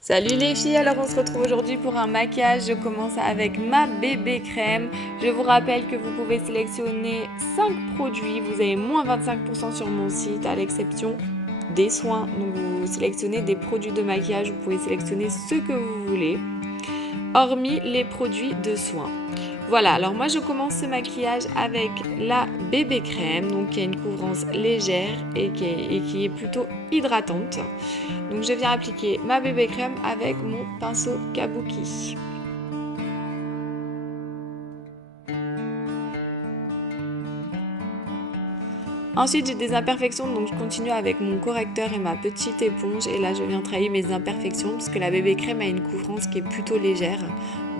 Salut les filles, alors on se retrouve aujourd'hui pour un maquillage. Je commence avec ma bébé crème. Je vous rappelle que vous pouvez sélectionner 5 produits. Vous avez moins 25% sur mon site à l'exception des soins. Donc vous sélectionnez des produits de maquillage, vous pouvez sélectionner ce que vous voulez, hormis les produits de soins. Voilà, alors moi je commence ce maquillage avec la bébé crème, donc qui a une couvrance légère et qui est plutôt hydratante. Donc je viens appliquer ma bébé crème avec mon pinceau Kabuki. Ensuite j'ai des imperfections, donc je continue avec mon correcteur et ma petite éponge. Et là je viens travailler mes imperfections parce que la bébé crème a une couvrance qui est plutôt légère.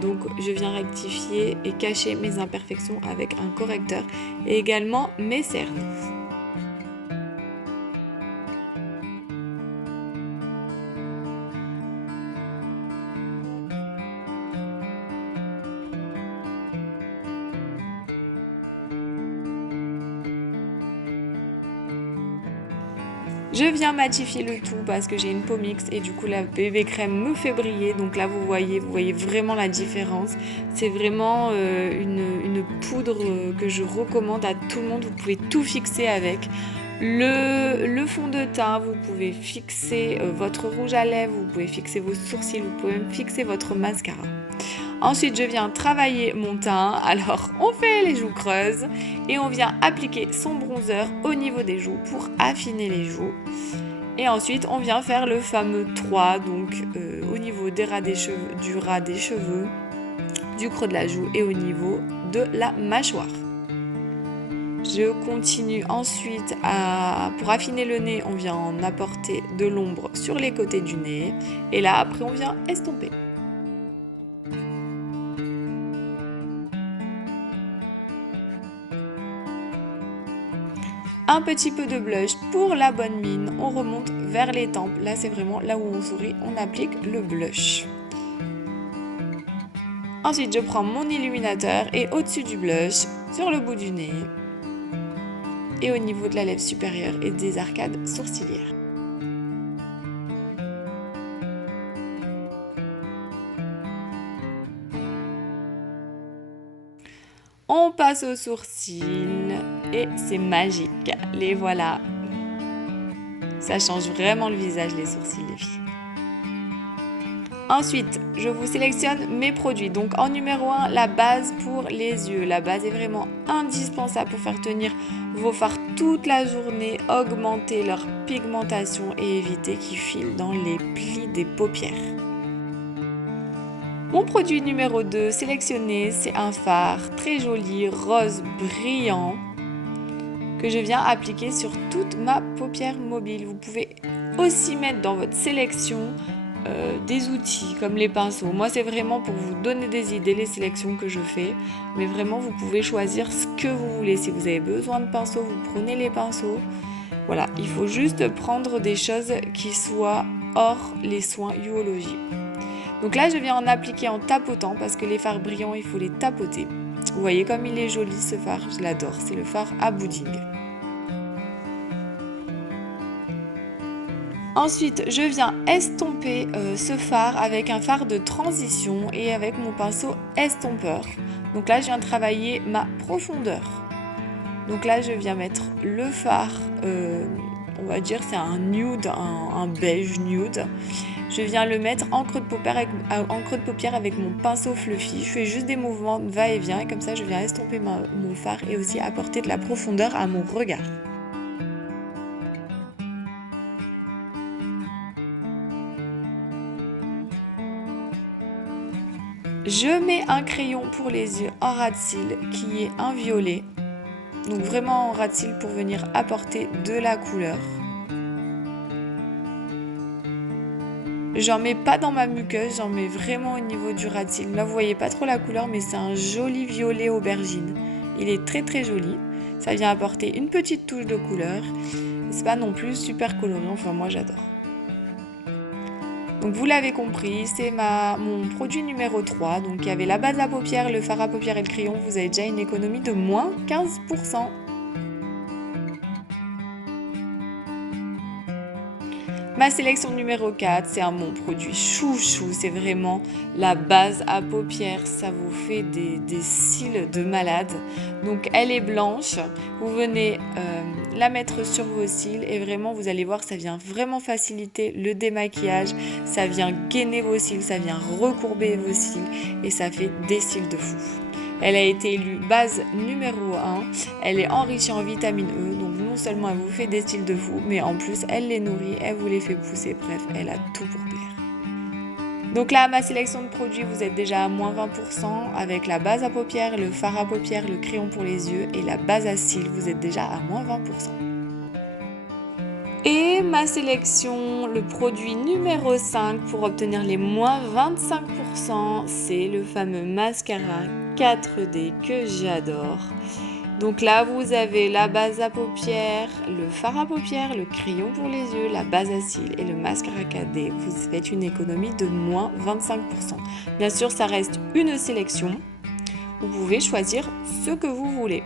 Donc je viens rectifier et cacher mes imperfections avec un correcteur et également mes cernes. Je viens matifier le tout parce que j'ai une peau mixte et du coup la bébé crème me fait briller. Donc là vous voyez vraiment la différence. C'est vraiment une poudre que je recommande à tout le monde. Vous pouvez tout fixer avec. Le fond de teint, vous pouvez fixer votre rouge à lèvres, vous pouvez fixer vos sourcils, vous pouvez même fixer votre mascara. Ensuite, je viens travailler mon teint. Alors, on fait les joues creuses et on vient appliquer son bronzer au niveau des joues pour affiner les joues. Et ensuite, on vient faire le fameux 3, donc au niveau du ras des cheveux, du creux de la joue et au niveau de la mâchoire. Je continue ensuite pour affiner le nez, on vient en apporter de l'ombre sur les côtés du nez. Et là, après, on vient estomper. Un petit peu de blush pour la bonne mine, on remonte vers les tempes. Là, c'est vraiment là où on sourit, on applique le blush. Ensuite, je prends mon illuminateur et au-dessus du blush, sur le bout du nez et au niveau de la lèvre supérieure et des arcades sourcilières. On passe aux sourcils et c'est magique. Les voilà. Ça change vraiment le visage, les sourcils, les filles. Ensuite, je vous sélectionne mes produits. Donc en numéro 1, la base pour les yeux. La base est vraiment indispensable pour faire tenir vos fards toute la journée, augmenter leur pigmentation et éviter qu'ils filent dans les plis des paupières. Mon produit numéro 2 sélectionné, c'est un fard très joli, rose brillant, que je viens appliquer sur toute ma paupière mobile. Vous pouvez aussi mettre dans votre sélection des outils comme les pinceaux. Moi, c'est vraiment pour vous donner des idées, les sélections que je fais. Mais vraiment, vous pouvez choisir ce que vous voulez. Si vous avez besoin de pinceaux, vous prenez les pinceaux. Voilà, il faut juste prendre des choses qui soient hors les soins Youology. Donc là, je viens en appliquer en tapotant parce que les fards brillants, il faut les tapoter. Vous voyez comme il est joli ce fard, je l'adore. C'est le fard à Budding. Ensuite, je viens estomper ce fard avec un fard de transition et avec mon pinceau estompeur. Donc là, je viens travailler ma profondeur. Donc là, je viens mettre le fard, on va dire c'est un nude, un beige nude. Je viens le mettre en creux de paupière avec mon pinceau fluffy. Je fais juste des mouvements de va-et-vient et comme ça, je viens estomper mon fard et aussi apporter de la profondeur à mon regard. Je mets un crayon pour les yeux en ras de cils qui est un violet. Donc vraiment en ras de cils pour venir apporter de la couleur. J'en mets pas dans ma muqueuse, j'en mets vraiment au niveau du ras de cils. Là vous voyez pas trop la couleur mais c'est un joli violet aubergine. Il est très très joli. Ça vient apporter une petite touche de couleur. C'est pas non plus super coloré, enfin moi j'adore. Donc vous l'avez compris, c'est mon produit numéro 3. Donc il y avait la base à paupières, le fard à paupières et le crayon. Vous avez déjà une économie de moins 15%. Ma sélection numéro 4, c'est mon produit chouchou, c'est vraiment la base à paupières, ça vous fait des cils de malade. Donc elle est blanche, vous venez la mettre sur vos cils et vraiment vous allez voir, ça vient vraiment faciliter le démaquillage, ça vient gainer vos cils, ça vient recourber vos cils et ça fait des cils de fou. Elle a été élue base numéro 1, elle est enrichie en vitamine E, donc non seulement elle vous fait des cils de fou, mais en plus elle les nourrit, elle vous les fait pousser, bref, elle a tout pour plaire. Donc là, ma sélection de produits, vous êtes déjà à moins 20% avec la base à paupières, le fard à paupières, le crayon pour les yeux et la base à cils, vous êtes déjà à moins 20%. Et ma sélection, le produit numéro 5 pour obtenir les moins 25%, c'est le fameux mascara 4D que j'adore. Donc là, vous avez la base à paupières, le fard à paupières, le crayon pour les yeux, la base à cils et le mascara 4D. Vous faites une économie de moins 25%. Bien sûr, ça reste une sélection. Vous pouvez choisir ce que vous voulez.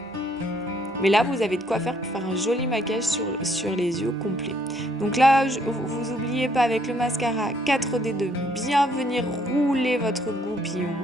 Mais là, vous avez de quoi faire pour faire un joli maquillage sur les yeux complet. Donc là, vous n'oubliez pas avec le mascara 4D de bien venir rouler votre goupillon.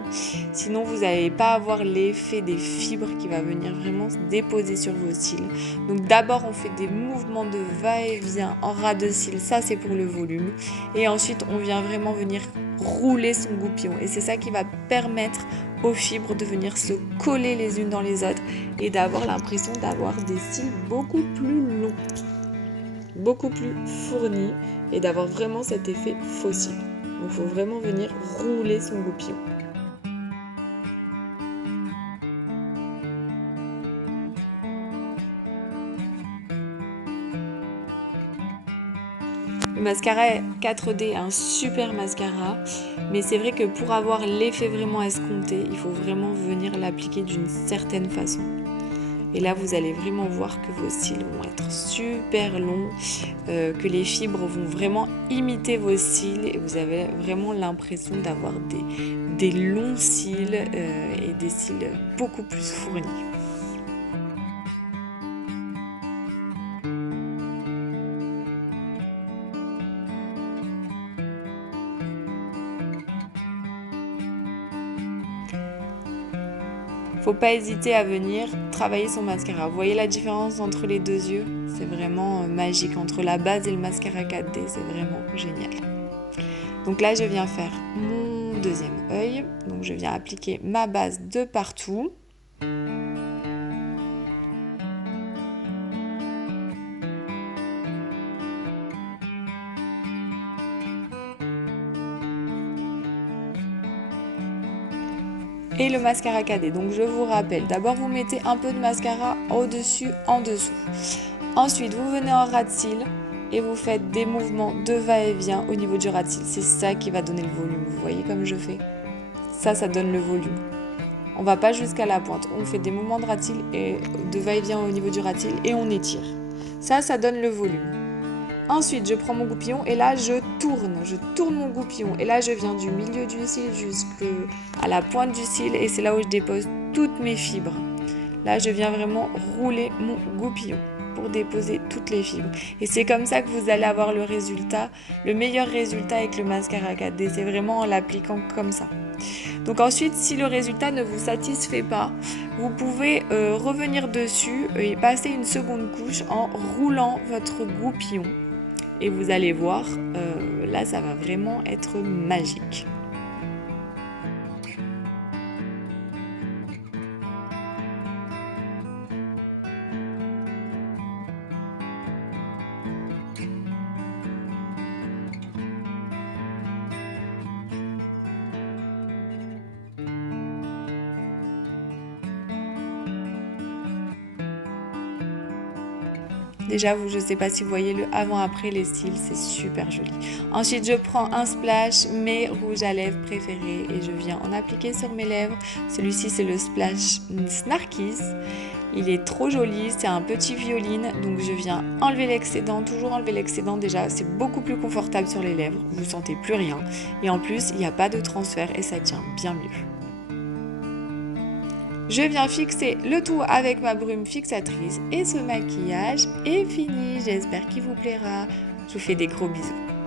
Sinon, vous n'allez pas avoir l'effet des fibres qui va venir vraiment se déposer sur vos cils. Donc d'abord, on fait des mouvements de va-et-vient en ras de cils. Ça, c'est pour le volume. Et ensuite, on vient vraiment venir rouler son goupillon. Et c'est ça qui va permettre aux fibres de venir se coller les unes dans les autres et d'avoir l'impression d'avoir des cils beaucoup plus longs, beaucoup plus fournis et d'avoir vraiment cet effet faux cils. Donc il faut vraiment venir rouler son goupillon. Le mascara 4D est un super mascara, mais c'est vrai que pour avoir l'effet vraiment escompté, il faut vraiment venir l'appliquer d'une certaine façon. Et là, vous allez vraiment voir que vos cils vont être super longs, que les fibres vont vraiment imiter vos cils et vous avez vraiment l'impression d'avoir des longs cils et des cils beaucoup plus fournis. Faut pas hésiter à venir travailler son mascara. Vous voyez la différence entre les deux yeux? C'est vraiment magique. Entre la base et le mascara 4D, c'est vraiment génial. Donc là, je viens faire mon deuxième œil. Donc je viens appliquer ma base de partout. Et le mascara 4D. Donc je vous rappelle, d'abord vous mettez un peu de mascara au-dessus, en dessous. Ensuite, vous venez en ras de cils et vous faites des mouvements de va-et-vient au niveau du ras de cils. C'est ça qui va donner le volume. Vous voyez comme je fais? Ça donne le volume. On va pas jusqu'à la pointe. On fait des mouvements de ras de cils et de va-et-vient au niveau du ras de cils et on étire. Ça donne le volume. Ensuite, je prends mon goupillon et là, je tourne mon goupillon. Et là, je viens du milieu du cil jusqu'à la pointe du cil et c'est là où je dépose toutes mes fibres. Là, je viens vraiment rouler mon goupillon pour déposer toutes les fibres. Et c'est comme ça que vous allez avoir le résultat, le meilleur résultat avec le mascara 4D. C'est vraiment en l'appliquant comme ça. Donc ensuite, si le résultat ne vous satisfait pas, vous pouvez revenir dessus et passer une seconde couche en roulant votre goupillon. Et vous allez voir, là ça va vraiment être magique. Déjà, je ne sais pas si vous voyez le avant-après les cils, c'est super joli. Ensuite, je prends un splash, mes rouges à lèvres préférés et je viens en appliquer sur mes lèvres. Celui-ci, c'est le splash Snarkies. Il est trop joli, c'est un petit violine, donc je viens enlever l'excédent, toujours enlever l'excédent déjà, c'est beaucoup plus confortable sur les lèvres, vous ne sentez plus rien. Et en plus, il n'y a pas de transfert et ça tient bien mieux. Je viens fixer le tout avec ma brume fixatrice et ce maquillage est fini. J'espère qu'il vous plaira. Je vous fais des gros bisous.